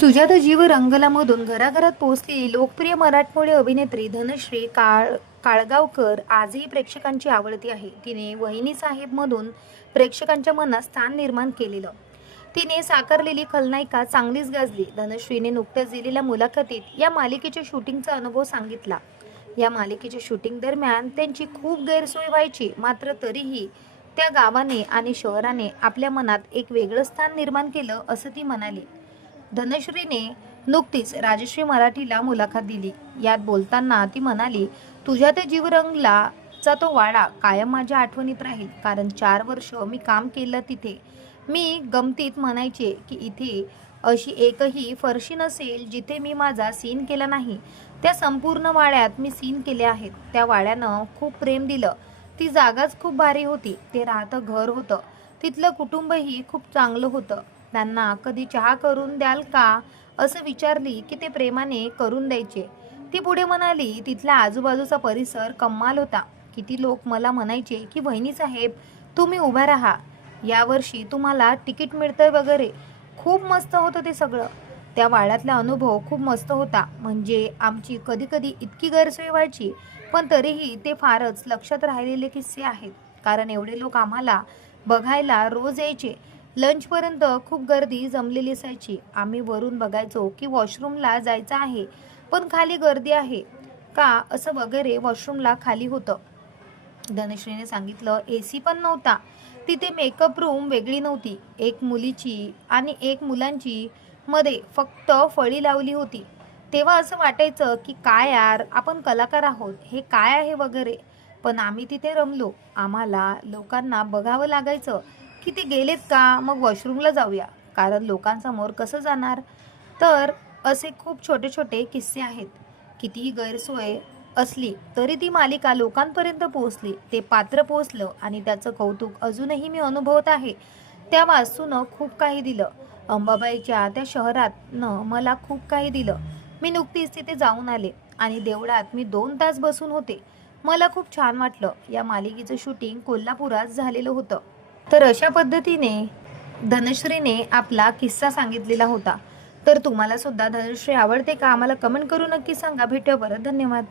तुझ्यात जीव रंगलामधून घराघरात पोहोचलेली लोकप्रिय मराठमोळी अभिनेत्री धनश्री काळ काळगावकर आजही प्रेक्षकांची आवडती आहे. तिने वहिनी साहेबमधून प्रेक्षकांच्या मनात स्थान निर्माण केलेलं. तिने साकारलेली खलनायिका चांगलीच गाजली. धनश्रीने नुकत्याच दिलेल्या मुलाखतीत या मालिकेच्या शूटिंगचा अनुभव सांगितला. या मालिकेच्या शूटिंग दरम्यान त्यांची खूप गैरसोय व्हायची मात्र तरीही त्या गावाने आणि शहराने आपल्या मनात एक वेगळं स्थान निर्माण केलं असं ती म्हणाली. धनश्रीने नुकतीच राजश्री मराठीला मुलाखत दिली. यात बोलताना ती म्हणाली तुझ्या ते जीवरंगला चा तो वाडा कायम माझ्या आठवणीत राहील कारण चार वर्ष मी काम केलं तिथे. मी गमतीत म्हणायचे की इथे अशी एकही फरशी नसेल जिथे मी माझा सीन केला नाही. त्या संपूर्ण वाड्यात मी सीन केले आहेत. त्या वाड्यानं खूप प्रेम दिलं. ती जागाच खूप भारी होती. ते राहतं घर होतं. तिथलं कुटुंबही खूप चांगलं होतं. त्यांना कधी चहा करून द्याल का असं विचारली की ते प्रेमाने करून द्यायचे. ती पुढे म्हणाली तिथल्या आजूबाजूचा परिसर कम्माल होता. किती लोक मला म्हणायचे की वहिनी साहेब तुम्ही उभा राहा. यावर्षी तुम्हाला तिकीट मिळतंय वगैरे. खूप मस्त होतं ते सगळं. त्या वाड्यातला अनुभव खूप मस्त होता. म्हणजे आमची कधी कधी इतकी गैरसोय व्हायची पण तरीही ते फारच लक्षात राहिलेले किस्से आहेत. कारण एवढे लोक आम्हाला बघायला रोज यायचे. लंचपर्यंत खूप गर्दी जमलेली असायची. आम्ही वरून बघायचो की वॉशरूमला जायचं आहे पण खाली गर्दी आहे का असं वगैरे वॉशरूमला खाली होतं. धनश्रीने सांगितलं ए सी पण नव्हता. तिथे मेकअप रूम वेगळी नव्हती. एक मुलीची आणि एक मुलांची मध्ये फक्त फळी लावली होती. तेव्हा असं वाटायचं की काय यार आपण कलाकार आहोत हे काय आहे वगैरे. पण आम्ही तिथे रमलो. आम्हाला लोकांना बघावं लागायचं. की ते गेलेत का? मग वॉशरूमला जाऊया. कारण लोकांसमोर कसं जाणार? तर असे खूप छोटे छोटे किस्से आहेत. कितीही गैरसोय असली तरी ती मालिका लोकांपर्यंत पोहोचली. ते पात्र पोहोचलं आणि त्याचं कौतुक अजूनही मी अनुभवत आहे. त्या वास्तूनं खूप काही दिलं. अंबाबाईच्या त्या शहरातनं मला खूप काही दिलं. मी नुकतीच तिथे जाऊन आले आणि देवळात मी दोन तास बसून होते. मला खूप छान वाटलं. या मालिकेचं शूटिंग कोल्हापुरात झालेलं होतं. तर अशा पद्धतीने धनश्रीने आपला किस्सा सांगितलेला होता. तर तुम्हाला सुद्धा धनश्री आवडते का? आम्हाला कमेंट करू नक्की सांगा. भेटूया परत. धन्यवाद.